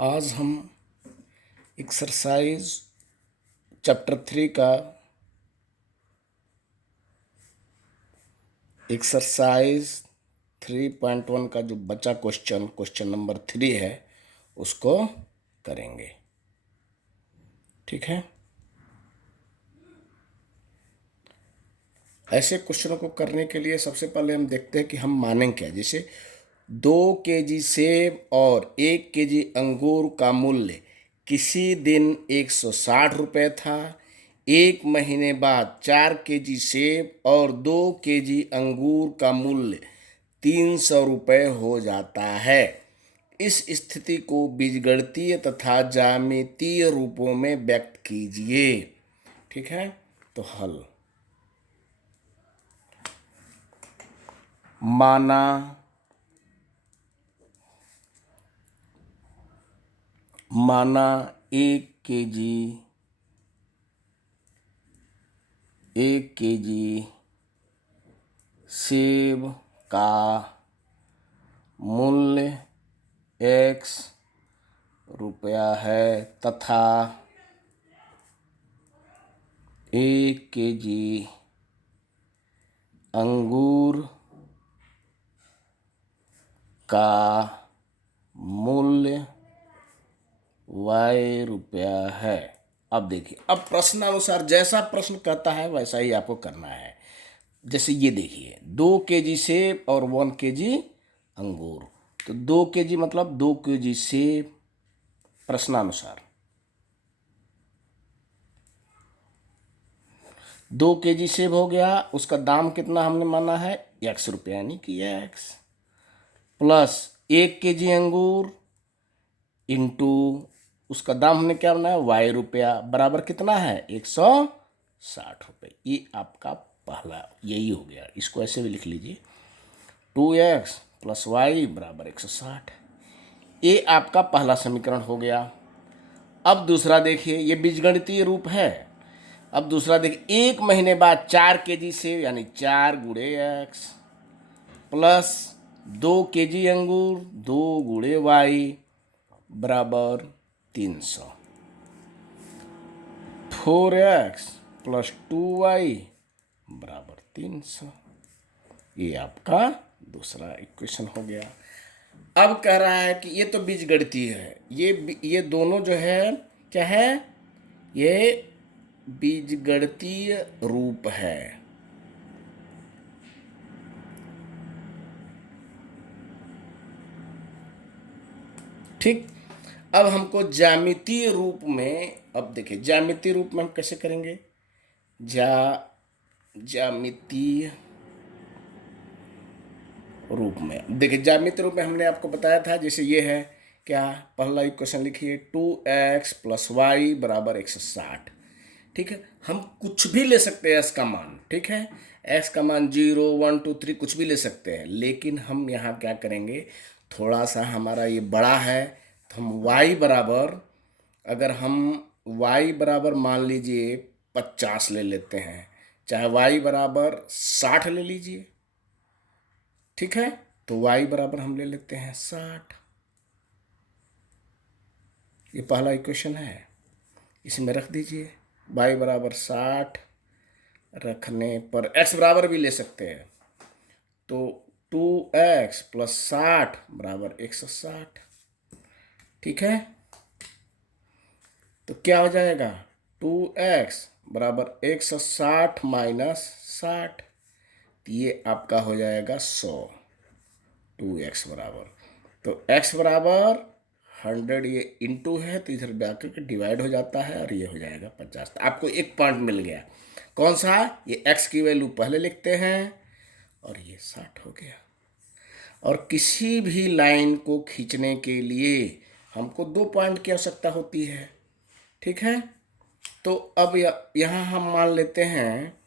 आज हम exercise chapter 3 का एक्सरसाइज 3.1 का जो बचा क्वेश्चन नंबर 3 है उसको करेंगे। ठीक है, ऐसे क्वेश्चनों को करने के लिए सबसे पहले हम देखते हैं कि हम मानें क्या। जैसे 2 केजी सेब और 1 केजी अंगूर का मूल्य किसी दिन 160 रुपये था। 1 महीने बाद 4 केजी सेब और 2 केजी अंगूर का मूल्य 300 रुपये हो जाता है। इस स्थिति को बीजगणितीय तथा ज्यामितीय रूपों में व्यक्त कीजिए। ठीक है, तो हल माना 1 केजी सेब का मूल्य x रुपया है तथा 1 केजी अंगूर का मूल्य y रुपया है। अब देखिए, अब प्रश्नानुसार जैसा प्रश्न कहता है वैसा ही आपको करना है। जैसे ये देखिए, 2 केजी सेब और 1 केजी अंगूर, तो 2 केजी मतलब 2 केजी सेब। प्रश्नानुसार 2 केजी सेब हो गया, उसका दाम कितना हमने माना है x रुपया, यानी कि x प्लस 1 केजी अंगूर इंटू उसका दाम हमने क्या बनाया y रुपया, बराबर कितना है 160 रुपये। ये आपका पहला यही हो गया। इसको ऐसे भी लिख लीजिए, 2x प्लस वाई बराबर 160। ये आपका पहला समीकरण हो गया। अब दूसरा देखिए, ये बीजगणितीय रूप है। अब दूसरा देखिए, 1 महीने बाद 4 केजी सेब यानी 4 गुणे x प्लस 2 केजी अंगूर 2 गुणे वाई बराबर 300। 4x प्लस 2y बराबर 300। ये आपका दूसरा इक्वेशन हो गया। अब कह रहा है कि ये तो बीजगणितीय है, ये दोनों जो है क्या है, ये बीजगणितीय रूप है। ठीक, अब हमको ज्यामितीय रूप में, अब देखिए ज्यामितीय रूप में हम कैसे करेंगे। ज्यामितीय रूप में देखिए, ज्यामितीय रूप में हमने आपको बताया था, जैसे ये है क्या, पहला इक्वेशन लिखिए 2x प्लस वाई बराबर 160। ठीक है, हम कुछ भी ले सकते हैं x का मान। ठीक है, x का मान 0 1 2 3 कुछ भी ले सकते हैं, लेकिन हम यहाँ क्या करेंगे, थोड़ा सा हमारा ये बड़ा है तो हम y बराबर, अगर हम y बराबर मान लीजिए 50 ले लेते हैं, चाहे y बराबर 60 ले लीजिए। ठीक है, तो y बराबर हम ले लेते हैं 60। ये पहला इक्वेशन है, इसमें रख दीजिए y बराबर 60 रखने पर x बराबर भी ले सकते हैं, तो 2x प्लस 60 बराबर 160। ठीक है, तो क्या हो जाएगा, 2x बराबर 160 माइनस 60, ये आपका हो जाएगा 100। 2x बराबर, तो x बराबर 100, ये इंटू है तो इधर जाकर के डिवाइड हो जाता है और ये हो जाएगा 50। तो आपको एक पॉइंट मिल गया। कौन सा, ये x की वैल्यू पहले लिखते हैं और ये 60 हो गया। और किसी भी लाइन को खींचने के लिए हमको 2 पॉइंट की आवश्यकता होती है। ठीक है, तो अब यहाँ हम मान लेते हैं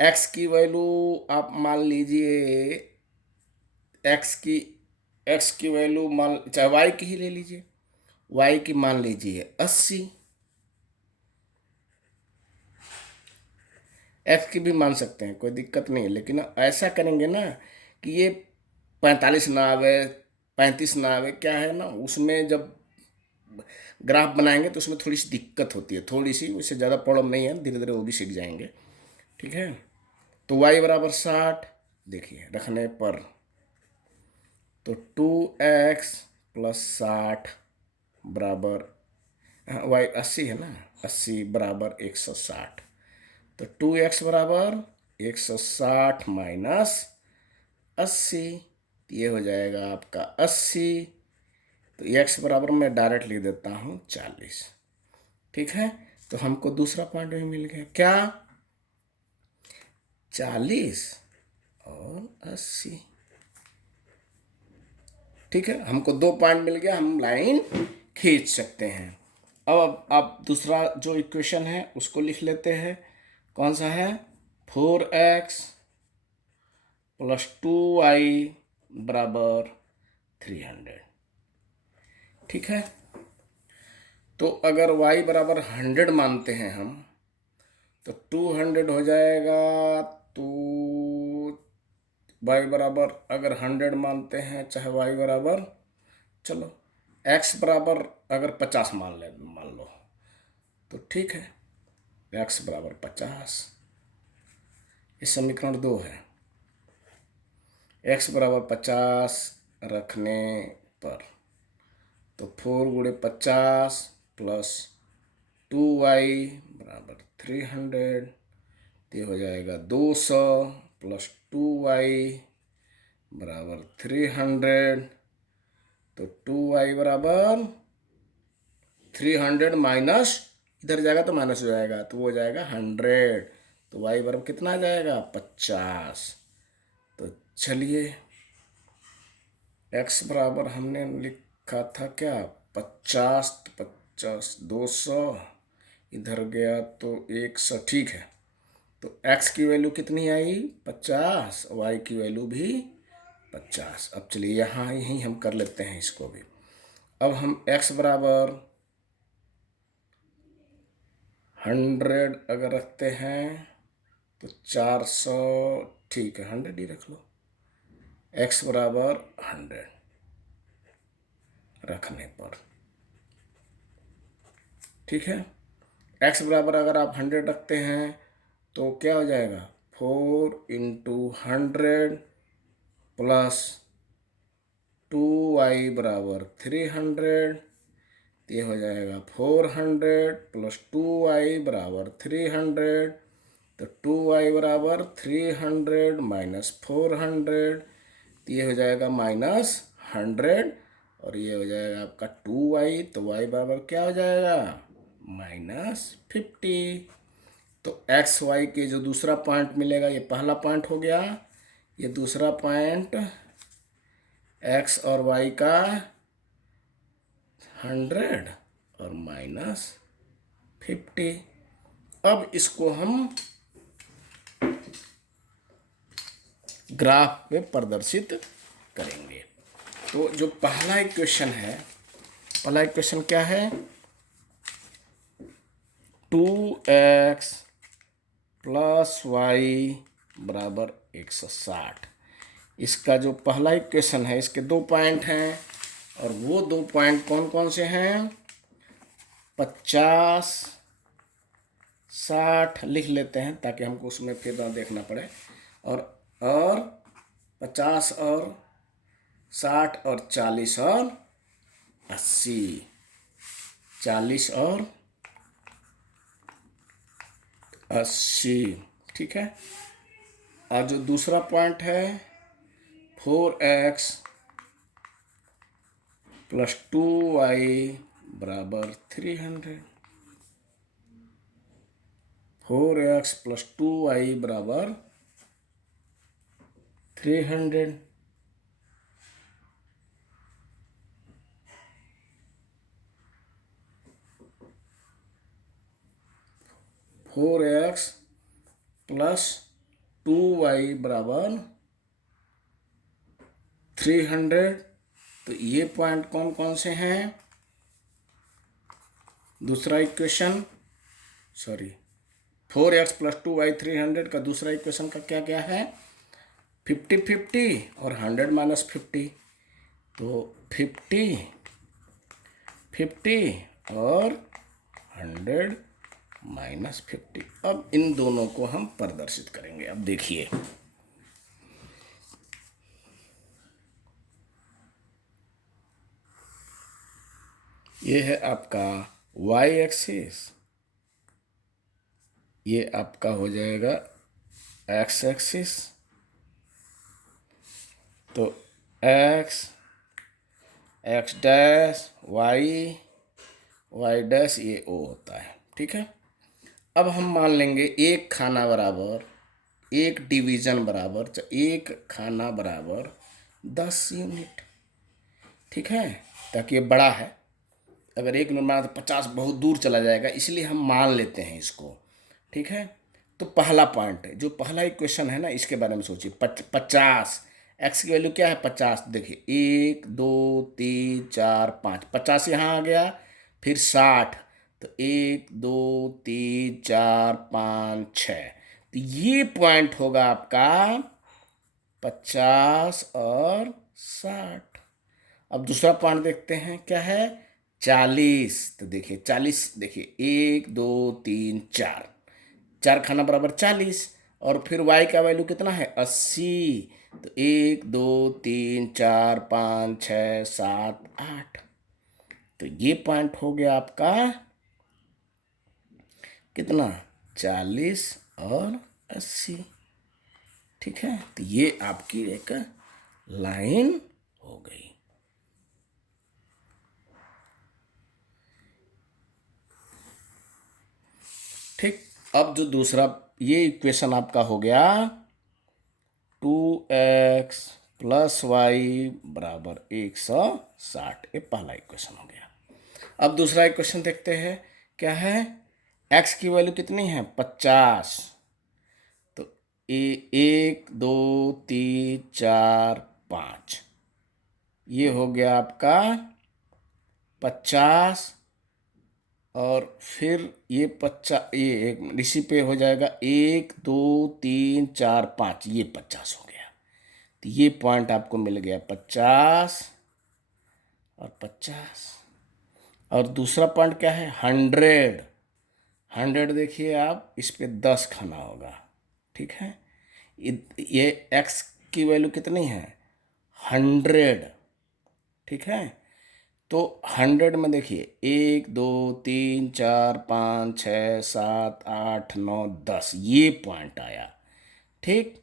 x की वैल्यू, आप मान लीजिए x की वैल्यू मान, चाहे y की ही ले लीजिए, y की मान लीजिए 80, x की भी मान सकते हैं, कोई दिक्कत नहीं है, लेकिन ऐसा करेंगे ना कि ये 45 ना आवे, 35 ना आवे, क्या है ना, उसमें जब ग्राफ बनाएंगे तो उसमें थोड़ी सी दिक्कत होती है, थोड़ी सी, उससे ज़्यादा प्रॉब्लम नहीं है, धीरे धीरे वो भी सीख जाएंगे। ठीक है, तो y बराबर 60, देखिए रखने पर तो 2x प्लस 60 बराबर, y 80 है ना, 80 बराबर 160, तो 2x बराबर 160 माइनस 80, ये हो जाएगा आपका 80। तो x बराबर मैं डायरेक्ट लिख देता हूँ 40। ठीक है, तो हमको दूसरा पॉइंट भी मिल गया, क्या, 40 और 80। ठीक है, हमको 2 पॉइंट मिल गया, हम लाइन खींच सकते हैं। अब आप दूसरा जो इक्वेशन है उसको लिख लेते हैं, कौन सा है, 4x प्लस 2y बराबर 300। ठीक है, तो अगर y बराबर 100 मानते हैं हम, तो 200 हो जाएगा, तो y बराबर अगर 100 मानते हैं, चाहे y बराबर, चलो x बराबर अगर 50 मान लो, तो ठीक है, x बराबर 50, ये समीकरण 2 है। x बराबर 50 रखने पर तो 4 गुणे 50 प्लस 2y बराबर 300, ये हो जाएगा 200 प्लस 2y बराबर 300, तो 2y बराबर 300 माइनस, इधर जाएगा तो माइनस हो जाएगा, तो वो हो जाएगा 100, तो y बराबर कितना आ जाएगा, 50। तो चलिए x बराबर हमने लिखा था क्या, 50, तो 50 200, इधर गया तो 100, ठीक है, तो x की वैल्यू कितनी आई, 50, y की वैल्यू भी 50। अब चलिए यहाँ यहीं हम कर लेते हैं इसको भी। अब हम x बराबर 100 अगर रखते हैं तो 400, ठीक है 100 ही रख लो, x बराबर 100 रखने पर, ठीक है, x बराबर अगर आप 100 रखते हैं तो क्या हो जाएगा, 4 इंटू 100 प्लस 2y बराबर 300, ये हो जाएगा 400 प्लस 2y बराबर 300, तो 2y बराबर 300 माइनस 400, तो ये हो जाएगा माइनस 100, और ये हो जाएगा आपका 2y, तो y बराबर क्या हो जाएगा, माइनस 50। तो एक्स वाई के जो दूसरा पॉइंट मिलेगा, ये पहला पॉइंट हो गया, ये दूसरा पॉइंट एक्स और वाई का 100 और माइनस 50। अब इसको हम ग्राफ में प्रदर्शित करेंगे। तो जो पहला इक्वेशन है, पहला इक्वेशन क्या है, 2x प्लस वाई बराबर 160। इसका जो पहला इक्वेशन है, इसके 2 पॉइंट हैं, और वो 2 पॉइंट कौन कौन से हैं, 50 60 लिख लेते हैं ताकि हमको उसमें फिर ना देखना पड़े, और 50 और 60 और 40 और 80, 40 और 80, ठीक है। और जो दूसरा पॉइंट है 4x प्लस 2y बराबर 300, 4x प्लस 2y बराबर 300, 4x प्लस 2y बराबर 300। तो ये पॉइंट कौन कौन से हैं, दूसरा equation, sorry 4x plus 2y 300 का दूसरा इक्वेशन का क्या क्या है, 50 50 और 100 माइनस 50। तो 50 और 100 माइनस 50। अब इन दोनों को हम प्रदर्शित करेंगे। अब देखिए, ये है आपका y एक्सिस, ये आपका हो जाएगा x एक्सिस। तो x डैश y डैश ये o होता है। ठीक है। अब हम मान लेंगे एक खाना बराबर एक डिवीजन बराबर एक खाना बराबर 10 यूनिट। ठीक है, ताकि ये बड़ा है। अगर एक यूनिट बना तो 50 बहुत दूर चला जाएगा, इसलिए हम मान लेते हैं इसको। ठीक है। तो पहला पॉइंट है, जो पहला इक्वेशन है ना, इसके बारे में सोचिए। 50, एक्स की वैल्यू क्या है 50। देखिए 1 2 3 4 5, 50 यहाँ आ गया। फिर 60, तो 1 2 3 4 5 6। तो ये पॉइंट होगा आपका 50 और 60। अब दूसरा पॉइंट देखते हैं, क्या है 40। तो देखिए 40, देखिए 1 2 3 4, 4 खाना बराबर 40। और फिर y का वैल्यू कितना है 80। तो 1 2 3 4 5 6 7 8। तो ये पॉइंट हो गया आपका कितना 40 और 80। ठीक है। तो ये आपकी एक लाइन हो गई। ठीक। अब जो दूसरा, ये इक्वेशन आपका हो गया 2x प्लस वाई बराबर 160। ये पहला इक्वेशन हो गया। अब दूसरा इक्वेशन देखते हैं, क्या है x की वैल्यू कितनी है 50। तो 1 2 3 4 5, ये हो गया आपका 50। और फिर ये 50, ये इसी पे हो जाएगा 1 2 3 4 5, ये 50 हो गया। तो ये पॉइंट आपको मिल गया 50 और 50। और दूसरा पॉइंट क्या है 100। देखिए आप, इस पे 10 खाना होगा। ठीक है। ये x की वैल्यू कितनी है 100। ठीक है। तो 100 में देखिए 1 2 3 4 5 6 7 8 9 10, ये पॉइंट आया। ठीक।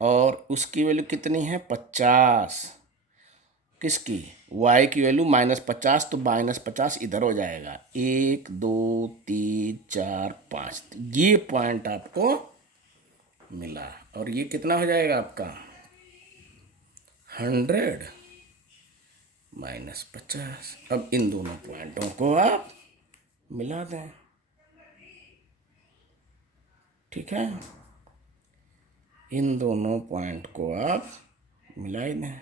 और उसकी वैल्यू कितनी है 50। किसकी y की वैल्यू -50। तो -50 इधर हो जाएगा 1 2 3 4 5। ये पॉइंट आपको मिला। और ये कितना हो जाएगा आपका 100 -50। अब इन दोनों पॉइंटों को आप मिला दें। ठीक है, इन दोनों पॉइंट को आप मिला ही दें।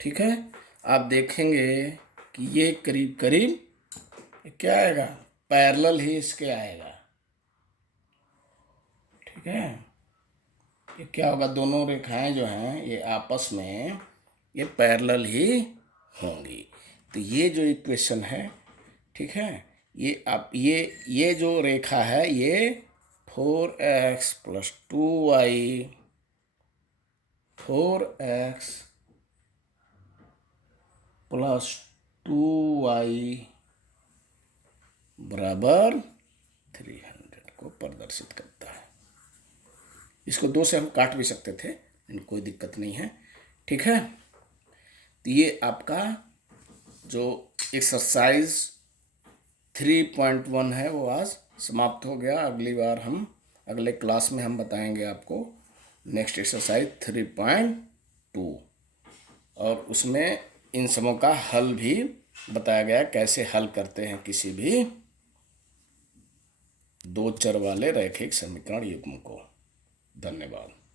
ठीक है। आप देखेंगे कि ये करीब करीब क्या आएगा पैरेलल ही इसके आएगा। ठीक है। ये क्या होगा, दोनों रेखाएं जो हैं ये आपस में ये पैरेलल ही होंगी। तो ये जो इक्वेशन है, ठीक है, ये आप ये जो रेखा है ये 4x plus 2y 4x plus 2y बराबर 300 को प्रदर्शित करता है। इसको 2 से हम काट भी सकते थे, लेकिन कोई दिक्कत नहीं है। ठीक है। तो ये आपका जो एक्सरसाइज 3.1 है वो आज समाप्त हो गया। अगली बार हम अगले क्लास में हम बताएंगे आपको नेक्स्ट एक्सरसाइज 3.2, और उसमें इन समों का हल भी बताया गया, कैसे हल करते हैं किसी भी दो चर वाले रैखिक समीकरण युग्म को। धन्यवाद।